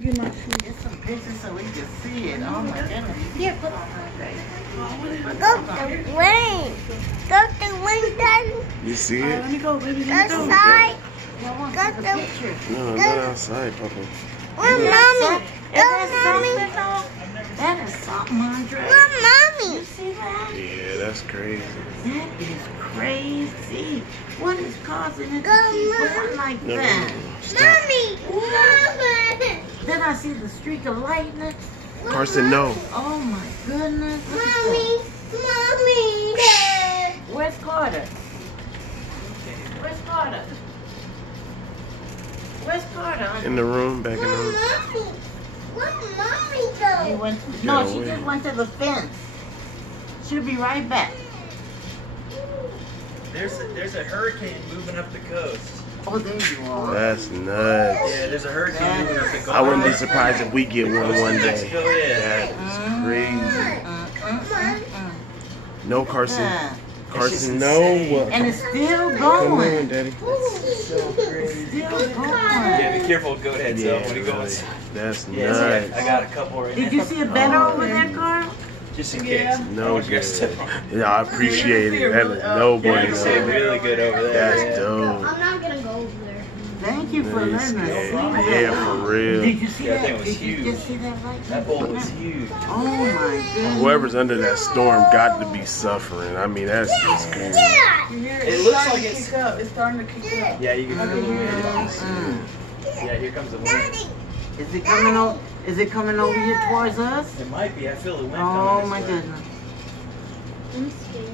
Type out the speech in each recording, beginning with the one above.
Get my shoes. Get some pictures so we can see it. Oh my goodness. Here, put go to the wing. Go to the wing, Daddy. You see it? Let me go, baby. Go Let me go. outside. I want Go to see the to- picture. No, not outside, Papa. Where Is mommy? that Go, mommy. something, though? That is something, Andre. Where You mommy? see that? Yeah, that's crazy. That is crazy. What is causing it to Go, keep Mom. going like No, that? stop. Mommy. Mommy. Then I see the streak of lightning. Carson, no. Oh my goodness. Look at Mommy. Mommy. that. Where's Carter? Where's Carter? Where's Carter? In the room, back in the Where room. mommy? Where mommy He go? went. No, she away. just went to the fence. She'll be right back. There's a hurricane moving up the coast. Oh, there you are. That's nuts. Yeah, there's a hurricane moving up the coast. I wouldn't be surprised if we get one day. Mexico, yeah. That is crazy. No, Carson. Yeah. Carson, It's no. insane. And it's still Come on, going. Daddy. So crazy. Still going. Yeah, be careful with goat heads though when you go really. inside. That's Yeah, see, nuts. I got a couple right Did now. you see a better over there, Carl? Just in Yeah. case. No, you guys good. Yeah, I appreciate it. That is no Yeah, you can see it bueno. really good over there. That's yeah. dope. I'm not gonna go over there. Thank you for Nice, letting us see yeah, that. yeah, for real. Did you see Yeah, that that? thing was Did you huge. just see that light? That bolt was huge. Oh my goodness. Whoever's under that storm got to be suffering. I mean, that's just crazy. Yeah. You hear It looks starting like to it's- kick up. It's starting to kick up. Yeah, you can feel the wind. Mm. Yeah, here comes the wind. Daddy. Is it coming over? Is it coming over here towards us? It might be. I feel the wind Oh coming my this way. goodness. I'm scared.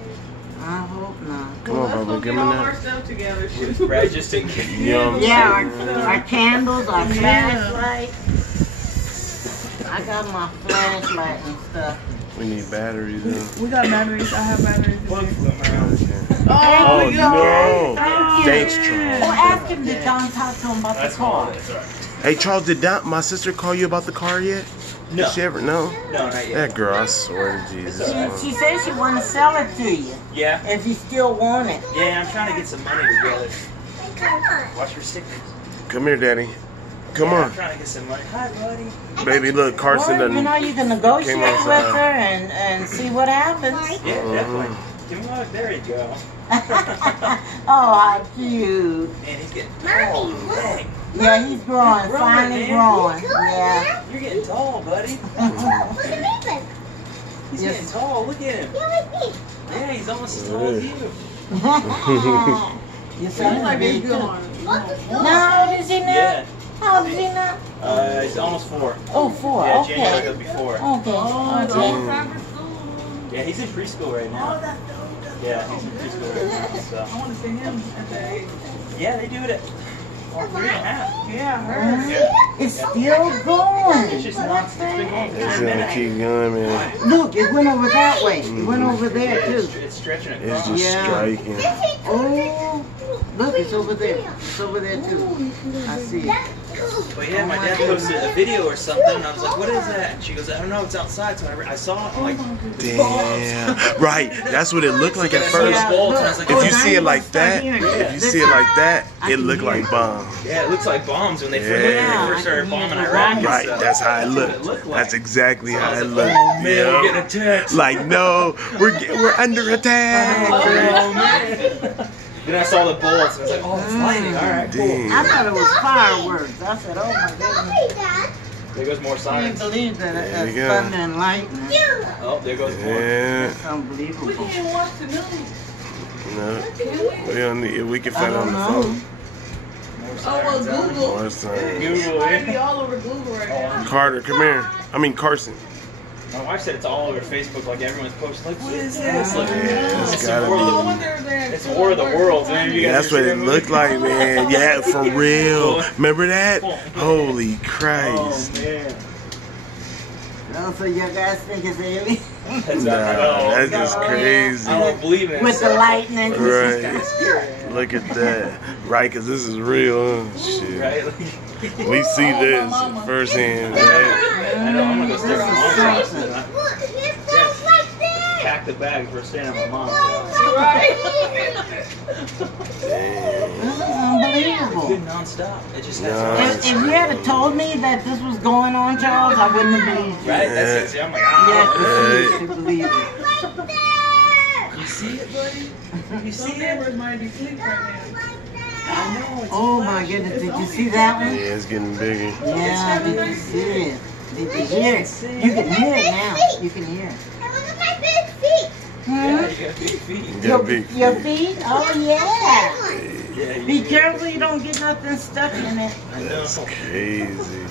I hope not. Come on, Let's Papa, go give get me all that. our stuff together. Right, just in case. You know what I'm Yeah, saying? our candles, our Yeah. flashlight. I got my flashlight and stuff. We need batteries. Though. We got batteries. I have batteries. Look, look around. Oh, we no. Thank you. Thanks, Well, Charles. ask him, did Don talk to him about the That's car? all. That's all right. Hey, Charles, did my sister call you about the car yet? No. Did she ever? No? No, not yet. That girl, I swear to Jesus. She said she wanted to sell it to you Yeah. if you still want it. Yeah, I'm trying to get some money together. Come on. Watch your stickers. Come here, Daddy. Come Yeah, I'm on. trying to get some money. Hi, buddy. Baby, look, Carson Well, you know, done. you can negotiate Came with outside. her and see what happens. Yeah, Uh-huh. definitely. Give me one. There you go. Oh, how cute. Man, he's getting Mommy, tall. look. Dang. Yeah, he's growing, Growing, finally man. growing. Yeah. You're getting tall, buddy. Look at me. He's Yes. getting tall. Look at him. You're like me. Yeah, he's almost as tall as you. You Seems sound like big it's too. good. Look at me. Now, how old is he now? Yeah. How old is he now? He's almost 4. Oh, 4. Yeah, January Okay. he'll be 4. Okay. Oh, it's Okay. all time for school. Yeah, he's in preschool right now. Yeah, he's in preschool right now. So. I want to see him at that age. Yeah, they do it at 3.5. Yeah, I heard. Yeah. It's still going. It's just not. It's been going It's for a gonna minute. keep going, man. Look, it went over that way. It went over there, too. It's stretching It's across. just Yeah. striking. Oh, look, it's over there. It's over there, too. I see it. But yeah, my dad posted a video or something, and I was like, "What is that?" And she goes, "I don't know. It's outside." So I saw it. I'm like, Damn. Right. That's what it looked like at first. Yeah. Bolts, and I was like, If "Oh, you now see it gonna like start that, hearing if you This see it like side, that, I it can looked hear like it. bombs. yeah, it looks like bombs when they Yeah. first I started can hear bombing the Iraq. and Right. stuff. That's how it That's what it looked. looked like. That's exactly So I how was it like, looked. "Oh man, Yeah. we're getting attacked." Like, no, we're under attack. Oh man. Then I saw the bullets, and I was like, "Oh, it's lightning. All right, cool." Damn. I thought it was fireworks. I said, oh my goodness. Dad. There goes more I can't science. believe that There you it's go. thunder and lightning. Oh, there goes more. Yeah. It's unbelievable. We can't even watch the news. No. We don't need. We can I find it on don't the know. phone. Oh, well, Google. More It's time. Google might it. be all over Google right now. Carter, come here. I mean Carson. My wife said it's all over Facebook, like everyone's posting, like, "What is this?" Like, Yeah, it's gotta the war be. of Oh, the- I wonder if It's War of the Worlds, man. You guys That's ever what seen it that movie? looked like, man. Yeah, for real. Remember that? Holy Oh Christ. man. No, so you guys think it's alien? That's Nah, that's just crazy. I don't believe in it. With the lightning. Right. Kind of scary, Look at that. Right, because this is real. Huh? Shit. right? Like, We see this firsthand. Right? I know. I'm gonna go stick This my is mom's house. something. Look, it sounds like this. Pack back to back for staying at my mom's house. Right? This is unbelievable. Good nonstop. It just has If you had told me that this was going on, Charles, I wouldn't have believed you. Right? That's it. I'm like, Yeah, ah. to believe it. You see it, buddy? You Some see it? neighbors might be asleep right I know. It's Oh my goodness, did you see that one? Yeah, it's getting bigger. Yeah, did you see it? Did you hear it? You can hear it now. You can hear it. And look at my big feet. Yeah, you got big feet. You got big Your feet. feet? Oh yeah. Yeah, you Be do. careful you don't get nothing stuck in it. I know. That's crazy.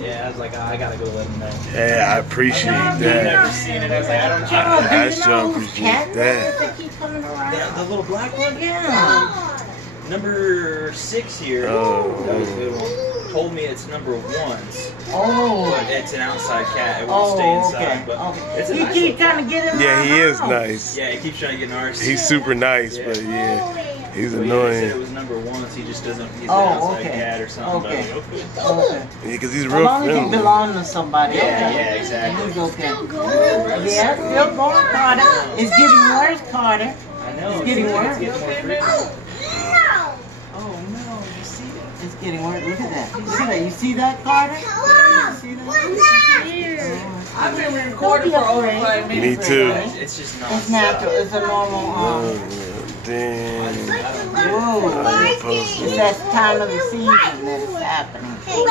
Yeah, I was like, oh, I gotta go let him know. Yeah, I appreciate I've never that. seen it. I was like, I don't Charles, know. do I you sure know whose appreciate cat that. it is that keeps coming around? The little black one? Yeah. Number 6 here. Oh. That was a good one. Told me it's number 1's. Oh. But it's an outside cat. It won't stay inside. Okay. But Okay. it's a He nice keeps little trying cat. to get in Yeah, my he is house. nice. Yeah, he keeps trying to get in ours. He's super nice, but yeah, he's But yeah, they said it annoying. was number 1, so he just doesn't. He's Oh, an outside okay. cat or something. But Okay. I'm like, okay. Okay. Yeah, because he's As real long as you friendly. belong to somebody. Yeah, okay? yeah, exactly. He's okay. Yeah, still going, Carter. It's getting worse, Carter. I know. It's getting seems like worse. It's getting more frequent. No. Oh no, you see it? It's getting worse. Look at that. Look at that. You see that, Carter? You see that? What's that? I've been recording for over 5 Me minutes. too. It's just not. It's natural. It's a normal. Oh, damn. Whoa. I ain't supposed to. It's that time of the season that it's happening. Hey,